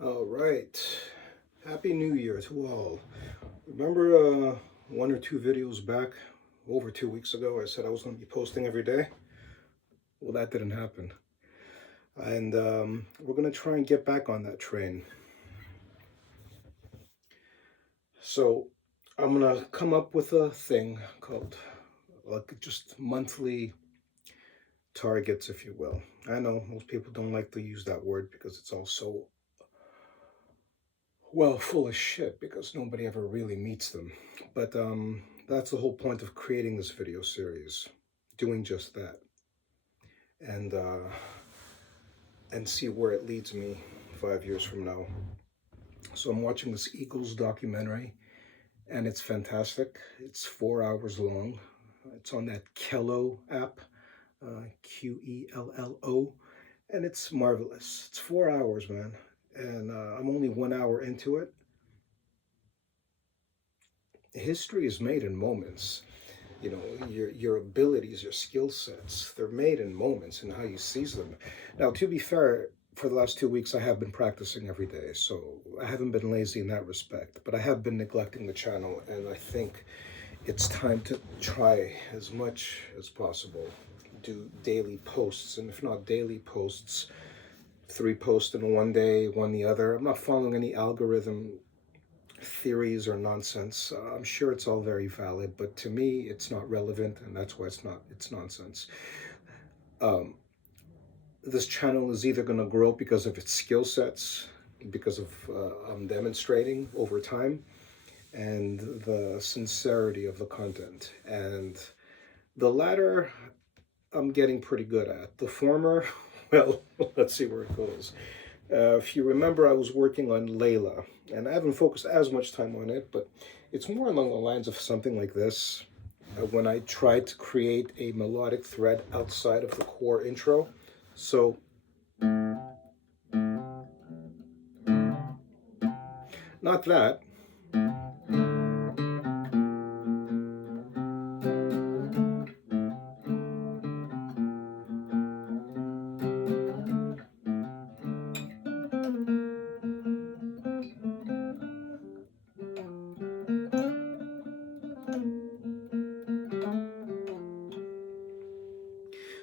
All right. Happy New Year to all. Remember one or two videos back, over 2 weeks ago, I said I was going to be posting every day? Well, that didn't happen. And we're going to try and get back on that train. So I'm going to come up with a thing called like just monthly targets, if you will. I know most people don't like to use that word because it's all so, well, full of shit because nobody ever really meets them. But that's the whole point of creating this video series, doing just that, and uh, and see where it leads me 5 years from now. So I'm watching this Eagles documentary, and it's fantastic. It's 4 hours long. It's on that Kello app, Qello, and it's marvelous. It's 4 hours, man, and I'm only 1 hour into it. History is made in moments. You know, your abilities, your skill sets, they're made in moments and how you seize them. Now, to be fair, for the last 2 weeks I have been practicing every day, so I haven't been lazy in that respect, but I have been neglecting the channel, and I think it's time to try as much as possible, do daily posts, and if not daily posts, 3 posts in one day, one the other. I'm not following any algorithm theories or nonsense. I'm sure it's all very valid, but to me, it's not relevant, and that's why it's nonsense. Um, this channel is either going to grow because of its skill sets, because of I'm demonstrating over time, and the sincerity of the content. And the latter, I'm getting pretty good at. The former, well, let's see where it goes. If you remember, I was working on Layla, and I haven't focused as much time on it, but it's more along the lines of something like this. When I tried to create a melodic thread outside of the core intro. So, not that.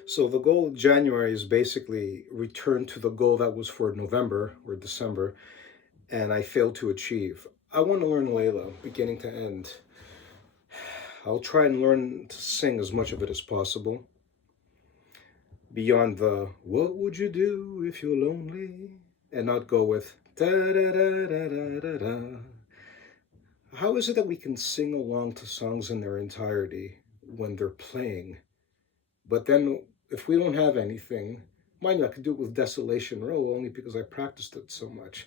So, the goal of January is basically return to the goal that was for November or December, and I failed to achieve. I want to learn Layla, beginning to end. I'll try and learn to sing as much of it as possible. Beyond the what would you do if you're lonely, and not go with da da da da da da da. How is it that we can sing along to songs in their entirety when they're playing, but then if we don't have anything, mind you, I could do it with Desolation Row only because I practiced it so much.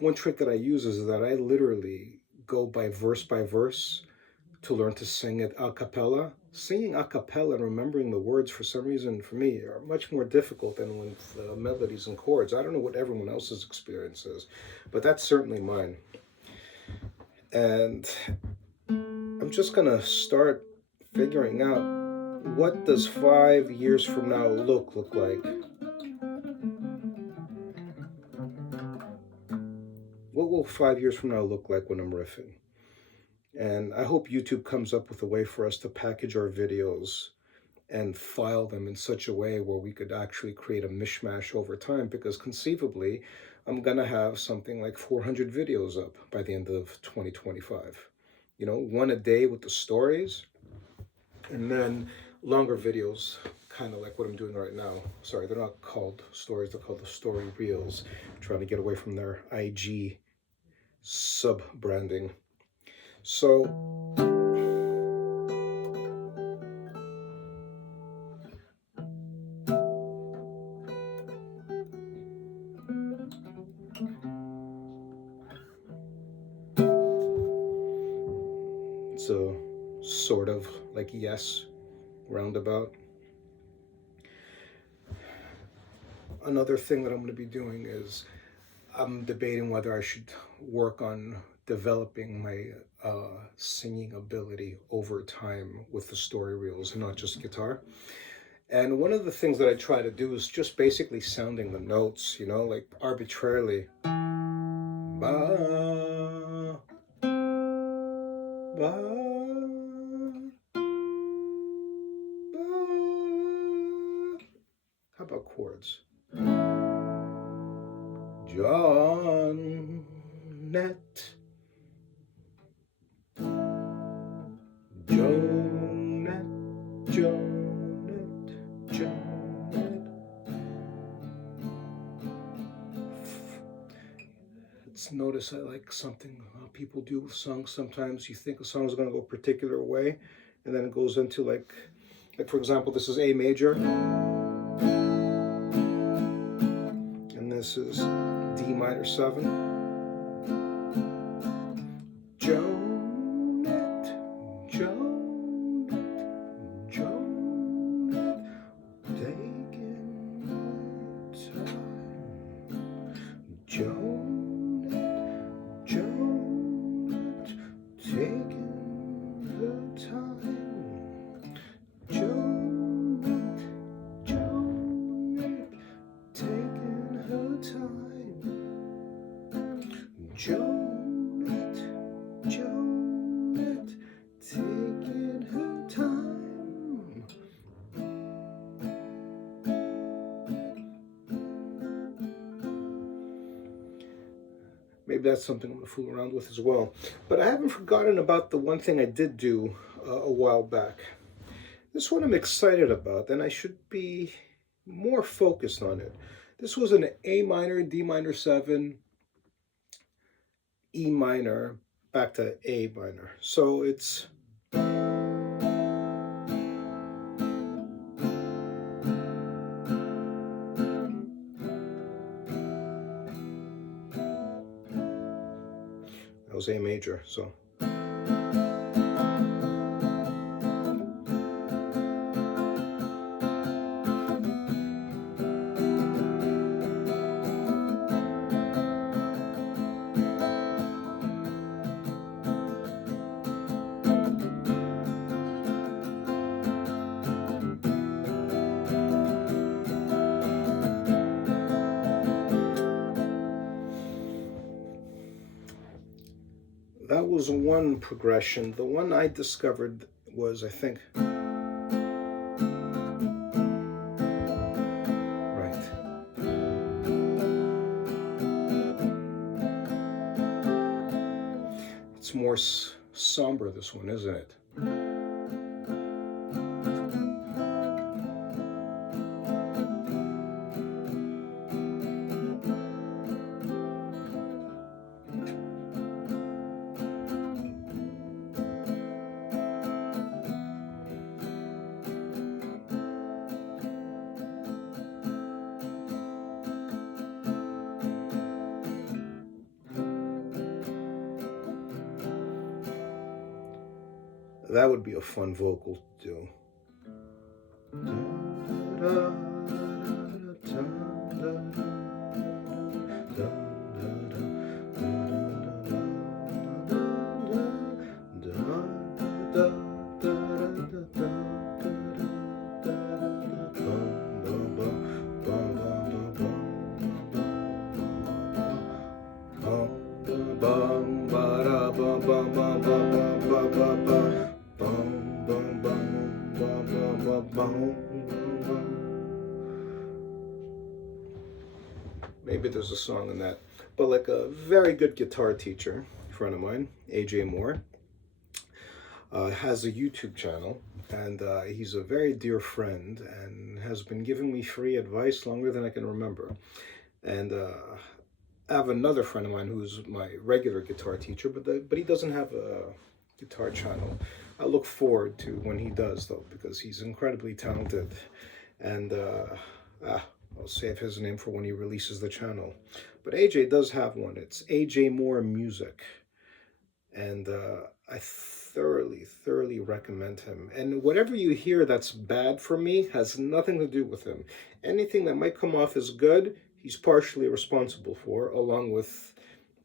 One trick that I use is that I literally go by verse to learn to sing it a cappella. Singing a cappella and remembering the words, for some reason, for me, are much more difficult than with melodies and chords. I don't know what everyone else's experience is, but that's certainly mine. And I'm just gonna start figuring out, what does 5 years from now look like? What will 5 years from now look like when I'm riffing? And I hope YouTube comes up with a way for us to package our videos and file them in such a way where we could actually create a mishmash over time, because conceivably I'm gonna have something like 400 videos up by the end of 2025. You know, one a day with the stories, and then longer videos, kind of like what I'm doing right now. Sorry, they're not called stories, they're called the story reels. I'm trying to get away from their IG sub branding. So it's a sort of like yes roundabout. Another thing that I'm going to be doing is I'm debating whether I should work on developing my singing ability over time with the story reels and not just guitar. And one of the things that I try to do is just basically sounding the notes, you know, like arbitrarily. ba, ba, ba. How about chords? Johnette, Jonette, Jonette, Jonette. Let's notice I like something people do with songs. Sometimes you think a song is going to go a particular way, and then it goes into like for example, this is A major, and this is D minor 7. Jonette, Jonette, Jonette, taking my time. Jonette, Jonette, taking her time. Jonette, Jonette, taking her time. Jonette, Jonette, taking her time. Maybe that's something I'm going to fool around with as well. But I haven't forgotten about the one thing I did do a while back. This one I'm excited about, and I should be more focused on it. This was an A minor, D minor 7, E minor, back to A minor. So it's that was A major, so. That was one progression. The one I discovered was, I think, right. It's more somber, this one, isn't it? That would be a fun vocal to do. Maybe there's a song in that. But like a very good guitar teacher, friend of mine, AJ Moore, has a YouTube channel, and he's a very dear friend and has been giving me free advice longer than I can remember. And I have another friend of mine who's my regular guitar teacher, but he doesn't have a guitar channel. I look forward to when he does, though, because he's incredibly talented. And I'll save his name for when he releases the channel. But AJ does have one. It's ajmooremusic. And I thoroughly recommend him. And whatever you hear that's bad for me has nothing to do with him. Anything that might come off as good, he's partially responsible for, along with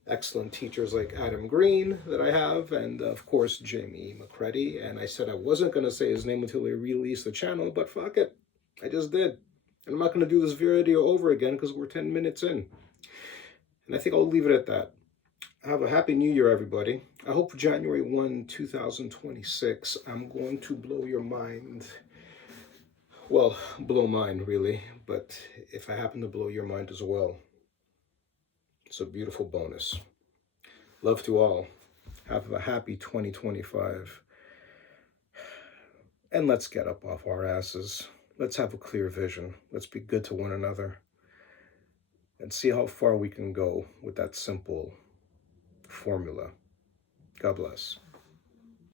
excellent teachers like Adam Green that I have, and of course Jamie McCready. And I said I wasn't going to say his name until he released the channel, but fuck it, I just did. And I'm not going to do this video over again because we're 10 minutes in. And I think I'll leave it at that. Have a happy new year, everybody. I hope for January 1, 2026, I'm going to blow your mind. Well, blow mine, really. But if I happen to blow your mind as well, it's a beautiful bonus. Love to all. Have a happy 2025. And let's get up off our asses. Let's have a clear vision. Let's be good to one another. And see how far we can go with that simple formula. God bless.